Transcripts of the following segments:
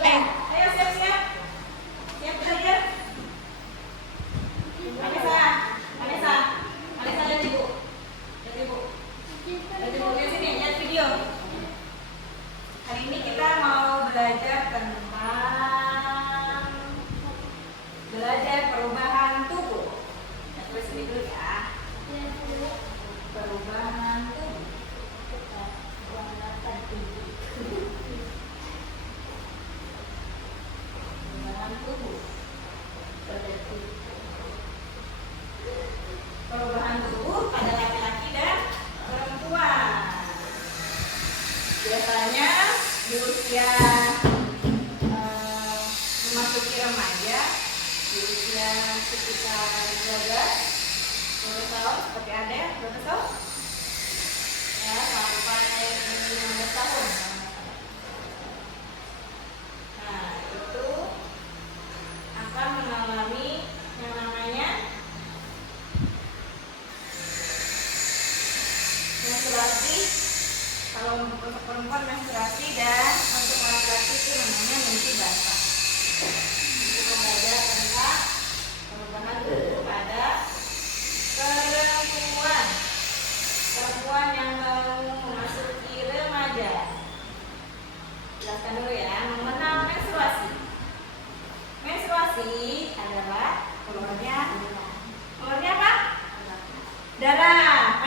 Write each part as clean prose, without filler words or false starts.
Ayo siap-siap. Siap belajar. Vanessa, Vanessa, Vanessa lihat ibu. Lihat ibu. Lihat ibu ke sini, lihat video. Hari ini kita mau belajar tentang perubahan tubuh. Nah, tulis ini dulu ya. Perubahan tubuh. Perubahan tubuh pada laki-laki dan perempuan. Biasanya di usia memasuki remaja, di usia sekitar 12 tahun, seperti ada berapa tahun? Ya, sampai 15 tahun. Nah, itu akan mengalami yang namanya menstruasi. Kalau untuk perempuan menstruasi, dan untuk laki-laki itu namanya mimpi basah. Kita belajar tentang perubahan tubuh pada perempuan yang mau memasuki remaja. Jelaskan dulu ya, mengenal menstruasi. Menstruasi adalah keluarnya apa? Darah.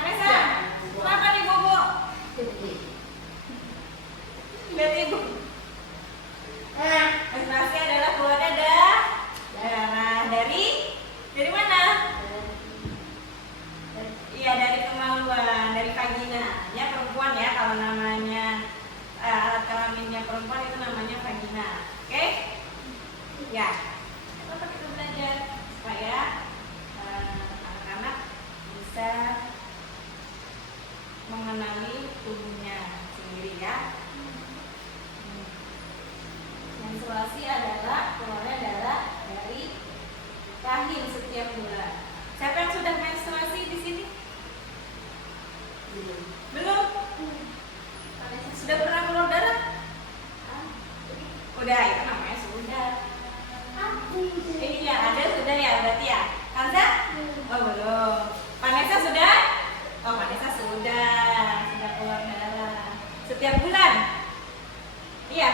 Vanessa, kenapa nih bobo? Lihat ibu. Menstruasi adalah keluarnya darah dari mana? Iya, dari kemaluan, dari vagina. Ya, perempuan ya, kalau namanya alat kelaminnya perempuan itu namanya vagina. Oke? Ya. Apa kita belajar supaya anak-anak bisa mengenali tubuhnya sendiri ya. Menstruasi adalah keluarnya darah dari rahim setiap bulan. Siapa yang sudah menstruasi di sini? Belum? Sudah pernah keluar darah? Udah, itu namanya sudah. Iya, ada sudah ya, berarti ya. Kanza? Oh, belum. Vanessa sudah? Oh, Vanessa sudah keluar darah. Setiap bulan? Iya,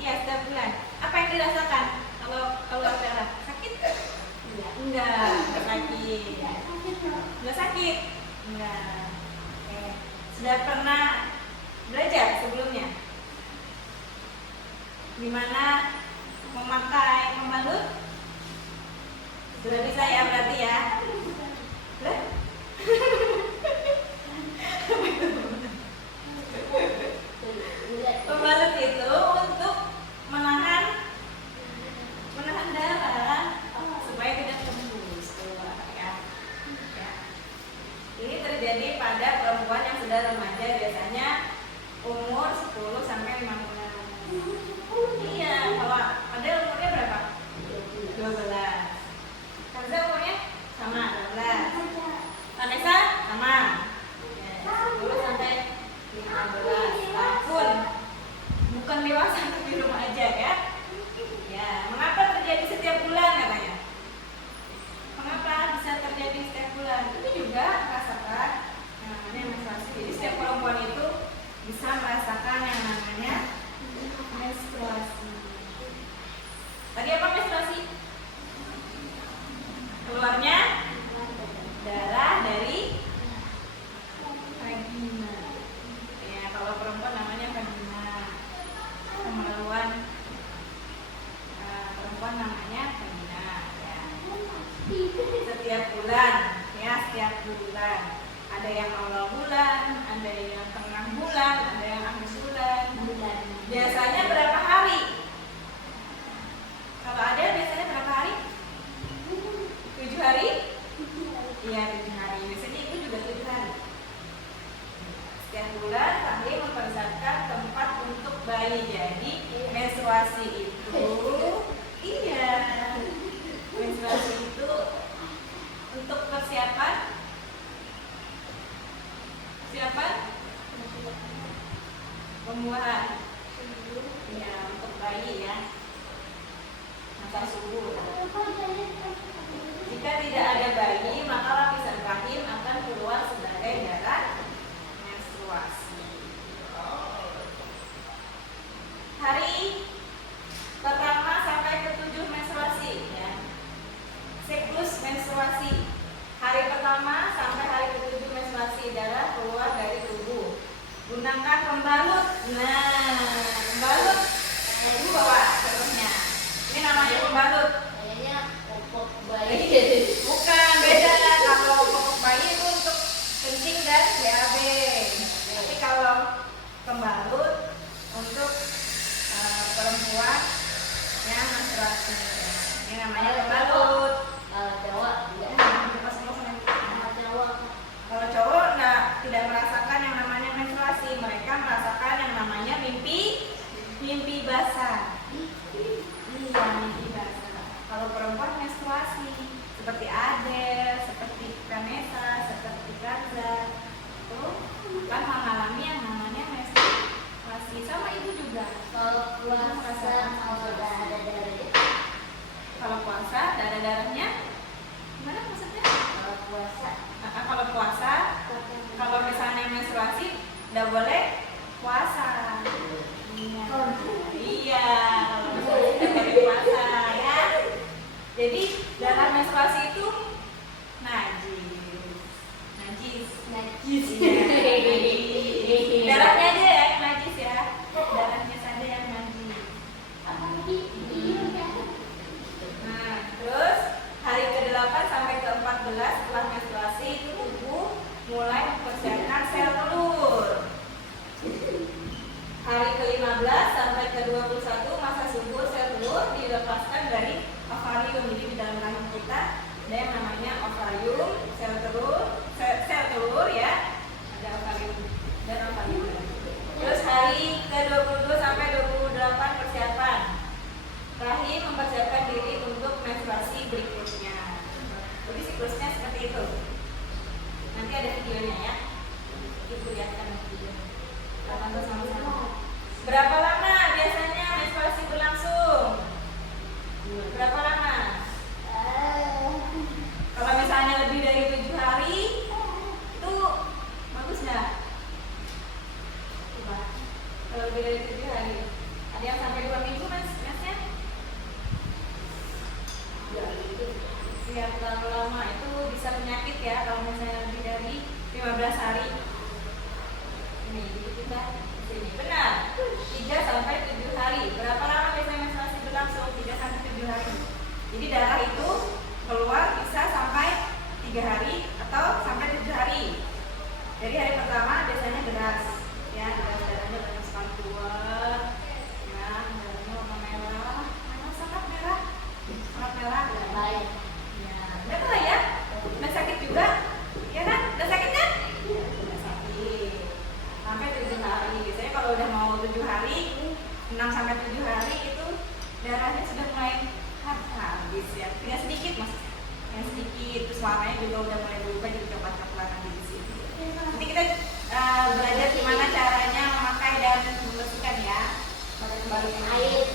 setiap bulan. Apa yang dirasakan kalau keluar darah? Sakit? Enggak sakit. Enggak sakit? Enggak. Oke. Sudah pernah belajar sebelumnya gimana memakai pembalut? Sudah bisa ya berarti ya? Pembalut itu untuk menahan darah supaya tidak tembus keluar ya. Ini terjadi pada perempuan yang sudah remaja, biasanya umur 10 sampai 5 bulan. Iya, kalau ada umurnya berapa? 12. Kanza umurnya sama 12. Vanessa sama 10 sampai 15 tahun. Bukan dewasa tapi remaja ya. Ya, mengapa terjadi setiap bulan katanya? Mengapa bisa terjadi setiap bulan? Itu juga merasakan yang namanya menstruasi. Jadi setiap perempuan itu bisa merasakan yang namanya menstruasi. Tadi apa menstruasi? Keluarnya darah dari vagina. Ya, kalau perempuan namanya vagina. Kemaluan perempuan namanya vagina. Ya. Setiap bulan. Ada yang awal bulan, ada yang tengah bulan, ada yang akhir bulan. Biasanya berapa hari? Kalau ada biasanya berapa hari? 7 hari? Iya, 7 hari. Biasanya itu juga 7 hari. Setiap bulan rahim mempersiapkan tempat untuk bayi. Jadi menstruasi itu menstruasi itu untuk persiapan pembuahan Ya, untuk bayi ya, masa subur. Jika tidak ada bayi, maka lapisan rahim akan keluar sebagai darah menstruasi. Hari pertama sampai ke-7 menstruasi ya. Siklus menstruasi. Hari pertama sampai hari ke-7 menstruasi, darah keluar dari tubuh. Gunakan pembalut. Nah, pembalut. Ini bawa contohnya. Ini namanya pembalut. Kayaknya popok bayi. Bukan, beda. Kalau popok bayi itu untuk kencing dan BAB. Tapi kalau pembalut untuk perempuan yang menstruasi. Ini namanya pembalut. Kalau cowok tidak. Kalau cowok tidak merasakan yang namanya menstruasi, mereka merasakan yang namanya mimpi basah. Iya, mimpi basah. Kalau perempuan menstruasi, seperti Adele, seperti Vanessa, seperti Gaza, itu kan mengalami yang namanya menstruasi. Sama ibu juga. Kalau puasa kalau udah ada darahnya. Kalau puasa ada darahnya, gimana maksudnya? Kalau puasa. Kalau puasa, kalau misalnya menstruasi, tidak boleh puasa. Iya, iya, kalau menstruasi tidak boleh puasa ya. Jadi darah menstruasi itu najis. Iya, najis. Darahnya aja ya yang najis ya. Darahnya saja yang najis. Nah, terus hari ke-8 sampai ke-14 setelah menstruasi itu tubuh mulai mempersiapkan sel telur. Hari ke-15 sampai ke-21 masa subur sel telur dilepaskan dari ovarium. Jadi di dalam rahim kita ada yang namanya ovarium, sel telur ya. Ada ovarium dan ovarium. Terus hari ke-22 sampai 28 persiapan. Rahim mempersiapkan diri untuk menstruasi berikutnya. Jadi siklusnya seperti itu. Nanti ada videonya ya. Ibu lihatkan video. Tonton sama-sama. Berapa lama biasanya menstruasi berlangsung? Berapa lama? Kalau misalnya lebih dari 7 hari, itu bagus nggak? Coba. Kalau lebih dari 7 hari, ada yang sampai 2 minggu mesnya? Ya, terlalu lama itu bisa penyakit ya kalau misalnya lebih dari 15 hari. Ini jadi kita sini benar 3 sampai 7 hari. Berapa lama biasanya menstruasi berlangsung? 3 sampai 7 hari. Jadi darah itu keluar bisa sampai 3 hari atau sampai 7 hari. Jadi hari pertama biasanya deras ya, darahnya banyak sekali keluar. Ya, darahnya warna merah, sangat merah. Sangat merah. Baik. Betul lah ya, udah sakit juga, ya kan? Udah sakit kan? Udah sakit. Sampai 7 hari. Biasanya kalau udah mau 7 hari, 6 sampai 7 hari itu darahnya sudah mulai habis ya. Tinggal sedikit maksudnya. Yang sedikit, terus warnanya juga udah mulai berubah jadi coklat-coklatan di sini. Nanti kita belajar gimana caranya memakai dan membersihkan ya. Baru Air.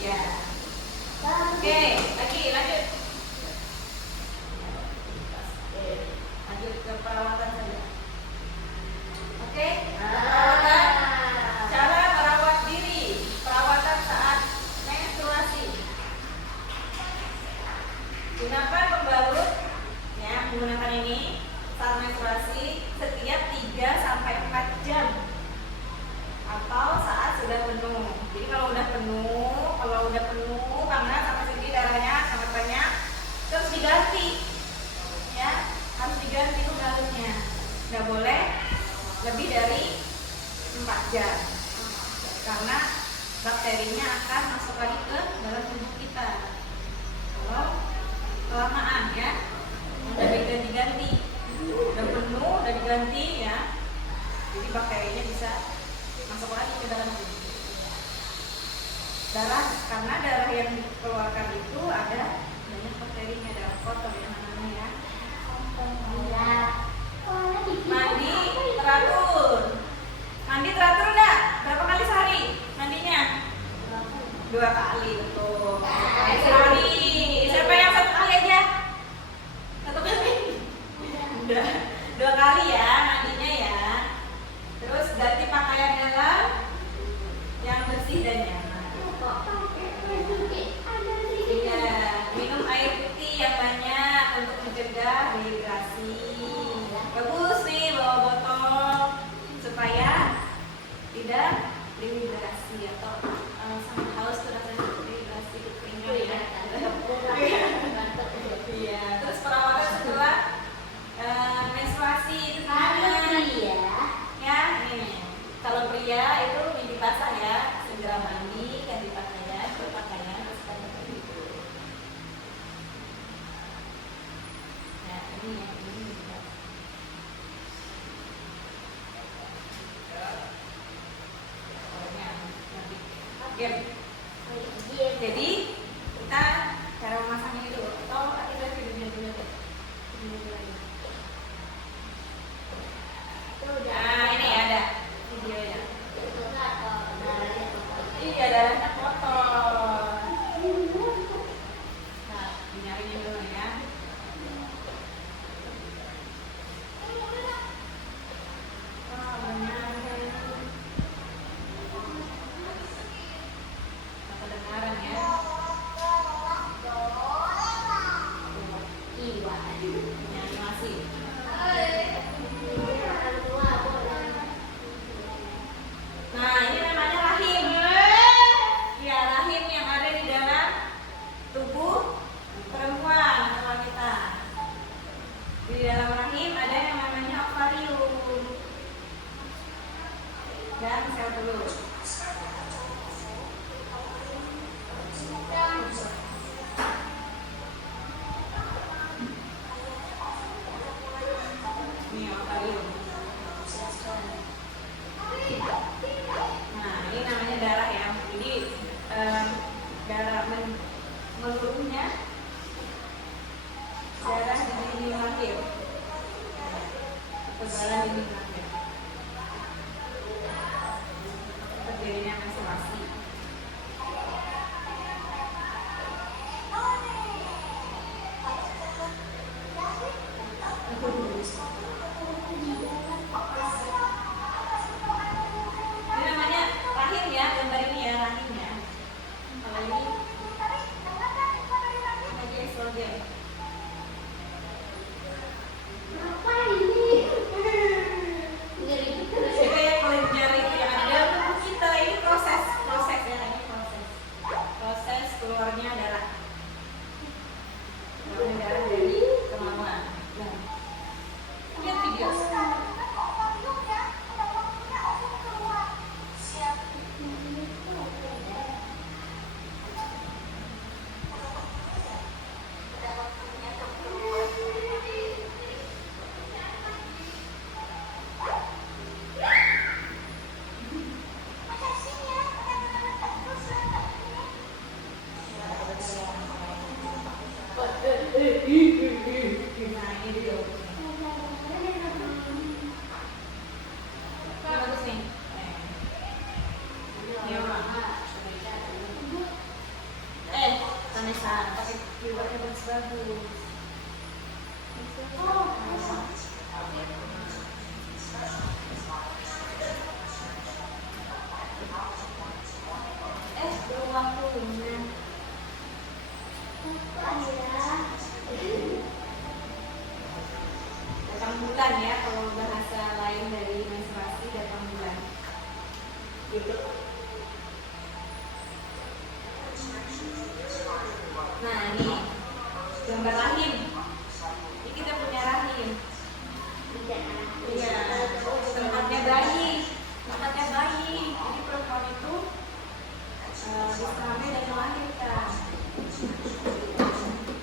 Iya. Oke, lanjut. Lanjut ke perawatan saja. Oke, perawatan. Cara merawat diri. Perawatan saat menstruasi. Gunakan pembalut ya, menggunakan ini saat menstruasi setiap 3 sampai 4 jam atau saat sudah penuh. Jadi kalau udah penuh karena sampai sini darahnya sangat banyak, terus diganti ya, harus diganti pembalutnya. Nggak boleh lebih dari 4 jam karena bakterinya akan masuk lagi ke dalam tubuh kita. Kalau kelamaan ya, udah diganti-ganti, udah penuh, udah diganti ya, jadi bakterinya bisa masuk lagi ke dalam tubuh. Karena darah yang dikeluarkan itu ada banyak bakterinya, darah kotor yang namanya ya. Mandi teratur nggak? Berapa kali sehari mandinya? 2 kali betul. Sekali. Siapa yang 1 kali aja? 1 kali. Udah 2 kali ya mandinya ya. Terus ganti pakaian dalam yang bersih dan nyaman. Iya, minum air putih yang banyak untuk mencegah dehidrasi. Bagus nih bawa botol supaya tidak dehidrasi atau sama haus tuh rasanya dehidrasi keringat ya. Iya, terus perawatan setelah menstruasi itu gimana? Ya, ini kalau pria itu mimpi basah ya, segera mandi, ganti pakaian, berpakaian, terus ganti itu. Nah, ini yang ini juga. Jadi kita cara memasangnya itu, atau kita videonya dulu deh. Nah, ini ada videonya. Iya, darahnya kotor. Nah, dinyaringin dulu ya. Wah, banyak. Kedengaran ya. Nyanyi masih. Nah, ini namanya rahim. Ya, rahim yang ada di dalam tubuh perempuan atau wanita. Di dalam rahim ada yang namanya ovarium dan sel telur. Ini ovarium. Nah, ini namanya darah ya. Jadi darah meluruhnya darah di dinding rahim. Kekebalan dinding rahim. Terjadinya menstruasi. Ini namanya rahim ya, gambar ini ya rahimnya. Kalau ini lagi estrogen. Jadi kayak kelenjar itu yang ada dalam tubuh kita, ini proses ya, ini proses keluarnya darah. Keluarnya darah dari kemaluan. Nah, lihat video. Nah, ini dia. Bagus nih. Ini Vanessa, pakai filternya bagus. Belum waktunya. Datang bulan ya, kalau bahasa lain dari menstruasi datang bulan. Gitu. Nah, ini gambar rahim. Ini kita punya rahim. Iya, tempatnya bayi. Tempatnya bayi. Jadi perempuan itu bisa hamil dan melahirkan.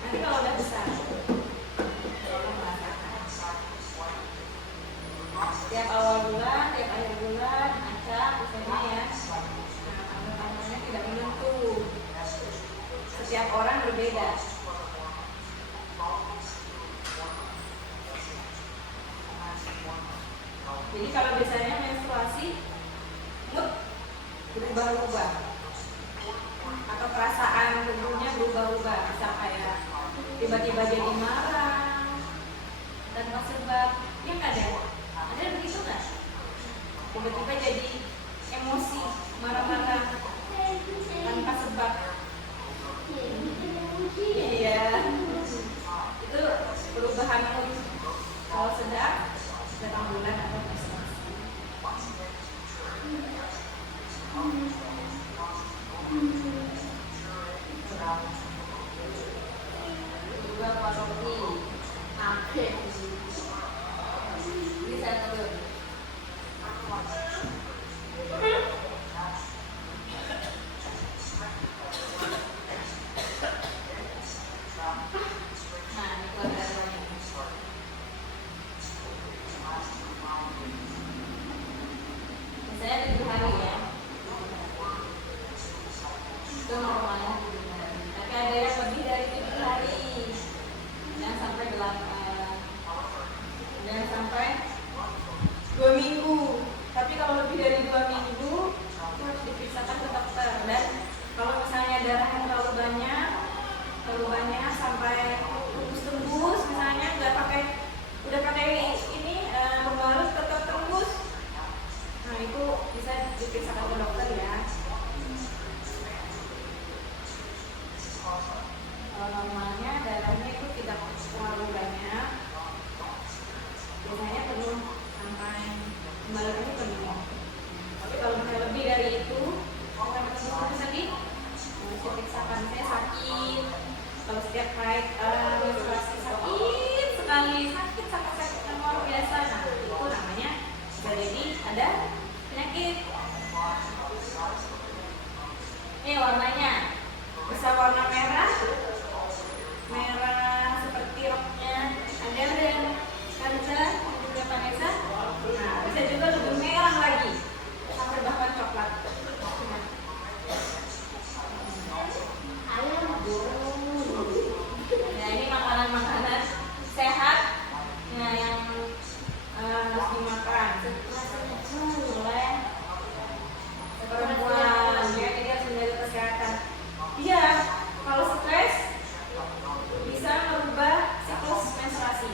Nanti kalau udah besar, tiap awal bulan, tiap akhir bulan, acak, misalnya ya. Nah, tanggal-tanggalnya tidak menentu. Setiap orang berbeda. Jadi kalau biasanya menstruasi, mood berubah-ubah. perasaan tubuhnya berubah-ubah, bisa kayak tiba-tiba jadi marah tanpa sebab, ya nggak ada begitu nggak? Tiba-tiba jadi emosi, marah-marah tanpa sebab. Iya, itu perubahan mood. Kalau sedang bulan atau menstruasi. Juga paroki akhir bisa turun. Nah, ini keluar darahnya. Misalnya 7 hari ya. Itu normalnya 7 hari. Tapi ada yang lebih dari 7 hari. Yang sampai 8. Jangan sampai 2 minggu. Tapi kalau lebih dari 2 minggu itu harus diperiksakan ke dokter. Dan kalau misalnya darah yang terlalu banyak sampai tembus, misalnya udah pakai ini pembalut tetap tembus, nah itu bisa diperiksakan ke dokter ya. Kalau normalnya darahnya itu tidak terlalu banyak, biasanya penuh sampai pembalut ini penuh. Tapi kalau misalnya lebih dari itu, sampai tembus tadi, diperiksakan. Saya sakit, kalau setiap haid menstruasi sakit sekali, sakit yang luar biasa. Nah itu namanya bisa jadi ada penyakit. Ini warnanya bisa warna merah seperti roknya ada yang Kanza, juga Vanessa. Nah bisa juga lebih merah lagi sampai bahkan coklat. Nah ini makanan sehat, nah yang harus dimakan. Mulai perempuan ya, jadi harus menjaga kesehatan. Iya, kalau stres bisa merubah siklus menstruasi.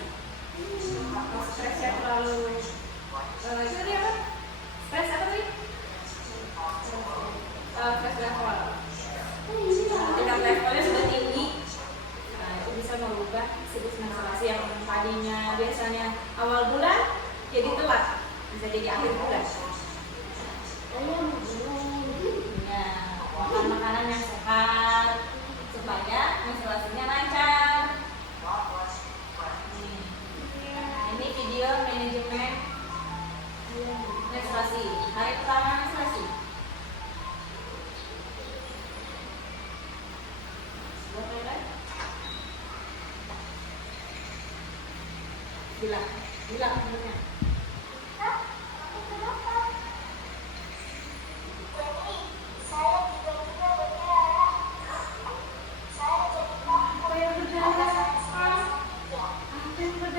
Kalau stresnya terlalu itu tadi apa? Stres apa tadi? Stres level. Tingkat levelnya sudah tinggi, nah itu bisa merubah siklus menstruasi yang tadinya biasanya awal bulan jadi telat, bisa jadi akhir bulan. Ya, makan makanan yang sehat supaya menstruasinya lancar. Ini video manajemen menstruasi, hari pertama menstruasi. Bilang umurnya.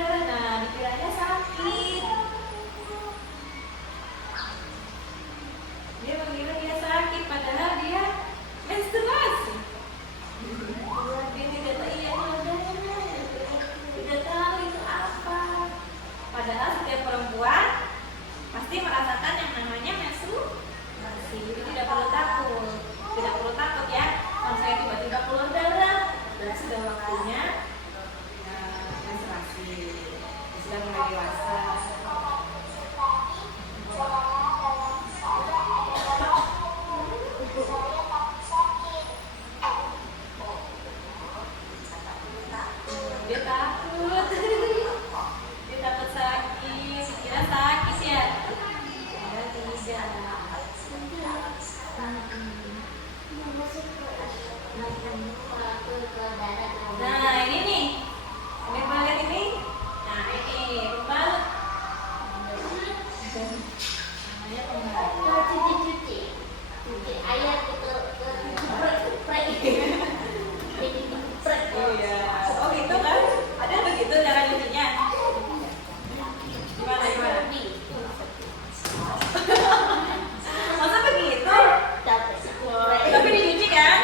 Nah, dikiranya sakit. Dia mengira dia sakit, padahal dia menstruasi. Dia tidak tahu tidak tahu itu apa. Padahal setiap perempuan pasti merasakan yang namanya menstruasi. Jadi tidak perlu takut ya. Kalau saya tiba-tiba keluar darah, berarti sudah waktunya menstruasi, sudah mulai dewasa. Dia takut, dia takut sakit, kira sakit ya. Tidak. Nah ini nih, ini lihat ini. Nah ini pembalut. Namanya pembalut. Cuci air itu Iya. Oh gitu kan? Ada begitu cara nyucinya? Gimana? Masa begitu? Tapi dicuci kan?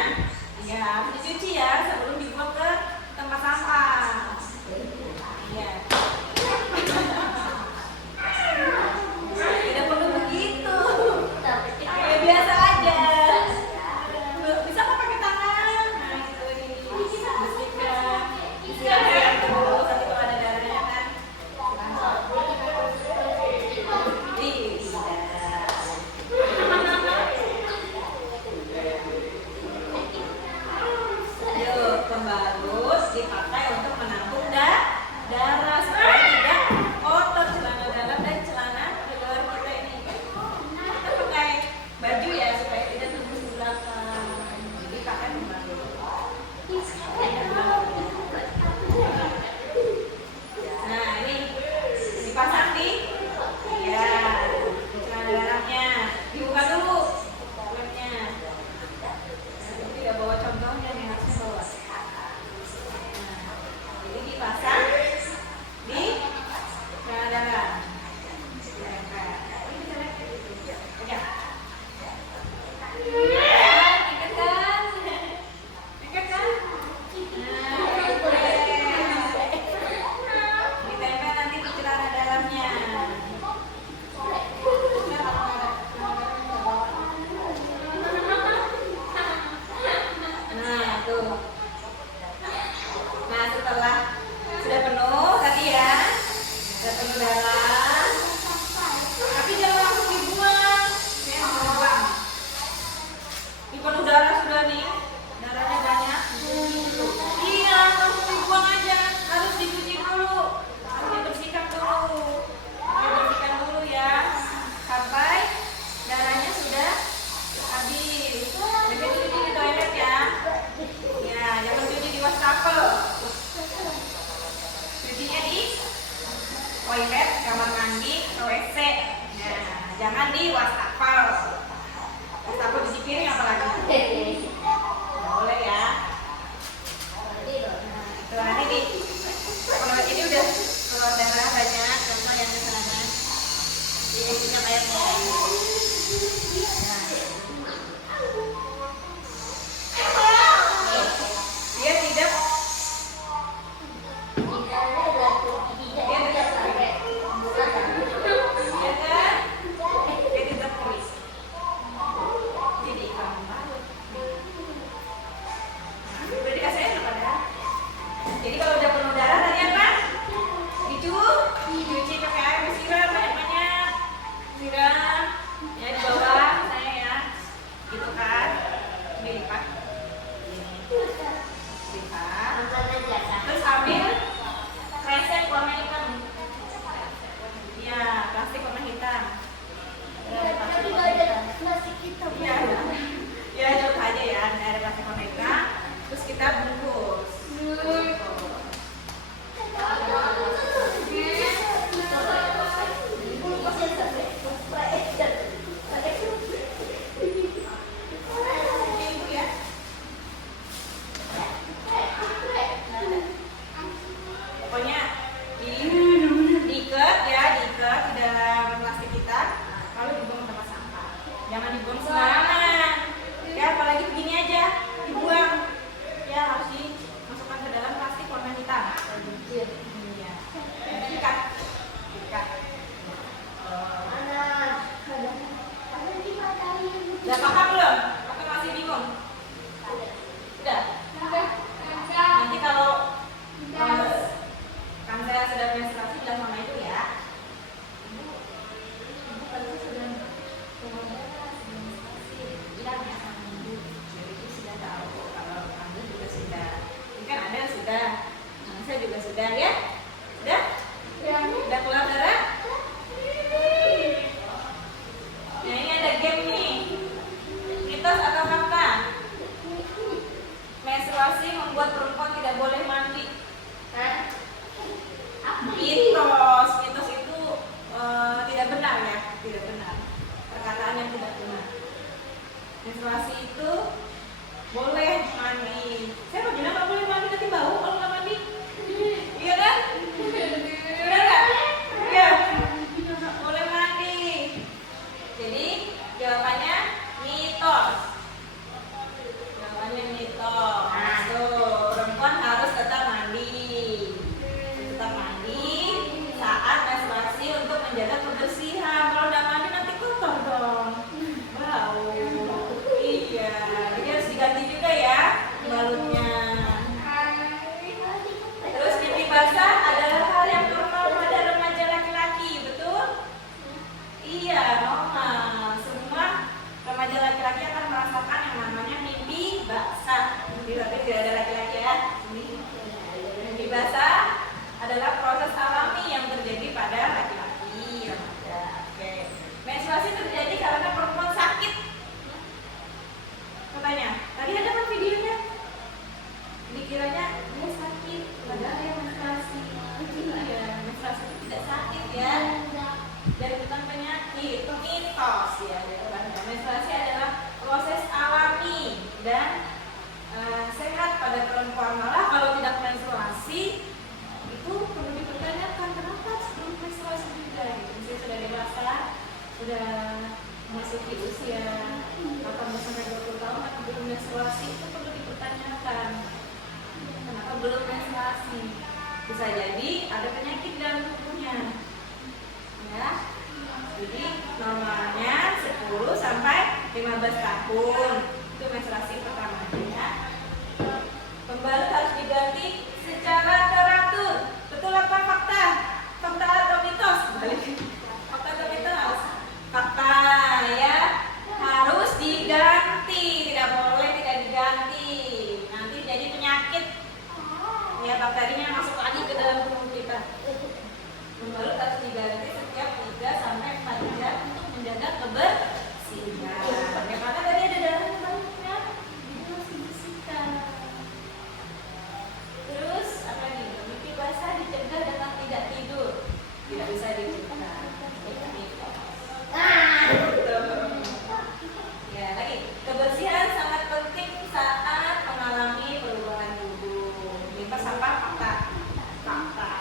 menstruasi itu boleh mandi. Saya mau bilang nggak boleh mandi, nanti bau kalau nggak mandi. Iya kan? Benar nggak? Iya. Boleh mandi. Jadi jawabannya mitos. Jawabannya mitos. Nah, tuh perempuan harus tetap mandi. Tetap mandi saat menstruasi untuk menjaga kebersihan. Kalau nggak mandi nanti kotor dong. Bau. Iya. Jadi harus diganti juga ya balutnya. Terus pipi basah adalah hal yang normal pada remaja laki-laki, betul? Iya, normal. Semua remaja laki-laki akan merasakan yang namanya mimpi basah. Tapi tidak ada laki-laki ya. Mimpi basah adalah proses alami yang terjadi pada laki-laki remaja. Oke. Menstruasi terjadi karena perempuan sakit. Katanya, tadi ada kan videonya? Dikiranya dia sakit, padahal dia menstruasi. Iya, menstruasi tidak sakit ya. Dan bukan penyakit, itu mitos ya. Menstruasi adalah proses alami dan sehat pada perempuan. Malah kalau tidak menstruasi itu perlu dipertanyakan kenapa sebelum menstruasi juga. Misalnya sudah dewasa, sudah memasuki usia 18-20 tahun atau belum menstruasi, itu perlu dipertanyakan kenapa belum menstruasi. Bisa jadi ada penyakit dalam tubuhnya. Ya. Jadi normalnya 10 sampai 15 tahun itu menstruasi pertamanya. Pembalut harus diganti secara teratur. Betul apa fakta? Fakta atau mitos? Fakta atau mitos? Fakta ya. Harus diganti, tidak boleh tidak diganti. Nanti jadi penyakit. Ya, bakterinya masuk lagi ke dalam tubuh kita. Pembalut harus diganti setiap 3 sampai 4 jam untuk menjaga kebersihan. Ya, karena tadi ada darahnya banyaknya, jadi harus dibersihkan. Terus apa lagi? Mimpi basah dicegah dengan tidak tidur. Tidak bisa dicegah. Ya, lagi. Kebersihan sangat penting saat mengalami perubahan tubuh. Mitos apa? Fakta. Fakta.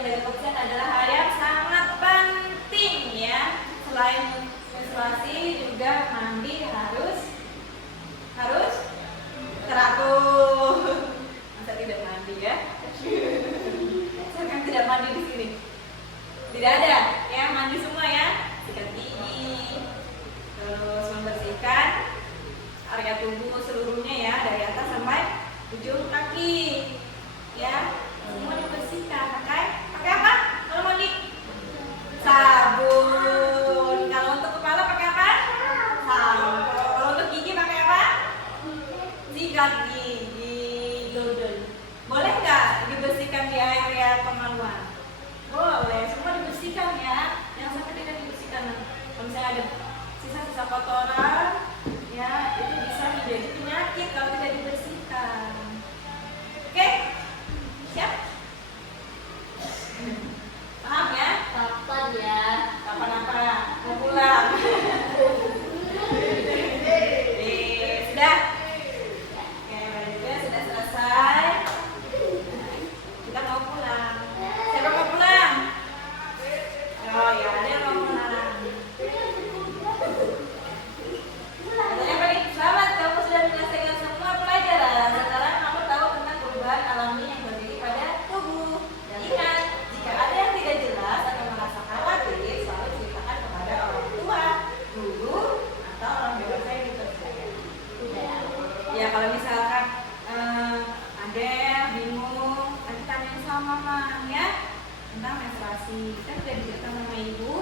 Menjaga kebersihan adalah hal yang sangat penting ya. Selain menstruasi juga mandi harus teratur. Masa tidak mandi ya? Saya kan tidak mandi di sini. Tidak ada ya, mandi semua ya. Sikat gigi. Terus membersihkan area tubuh seluruhnya ya, dari atas sampai ujung kaki. Ya. Semua dibersihkan. Pakai apa? Kalau mandi sabun. Kalau untuk kepala pakai apa? Sampo. Kalau untuk gigi pakai apa? Sikat gigi. Boleh nggak dibersihkan di area kemaluan? Boleh. Semua dibersihkan ya. Yang sampai tidak dibersihkan. Kalau misalnya ada sisa-sisa kotoran, ya itu bisa menjadi penyakit kalau tidak dibersihkan. Oke? Siap? Paham ya? Kapan ya? Kapan apa? Mau pulang? Sudah? Oke, juga sudah selesai. Kita mau pulang. Siapa mau pulang? Oh ya, ada yang mau pulang. Katanya apa nih? Selamat, kamu sudah menyelesaikan semua pelajaran. Sekarang kamu tahu tentang perubahan alami yang terjadi pada tubuh. Dan ingat, jika ada yang tidak jelas atau merasa khawatir, selalu ceritakan kepada orang tua, guru, atau orang dewasa yang dipercaya. Ya, kalau misalkan ada yang bingung, nanti tanyain sama mama ya tentang menstruasi. Kan udah diceritakan sama ibu.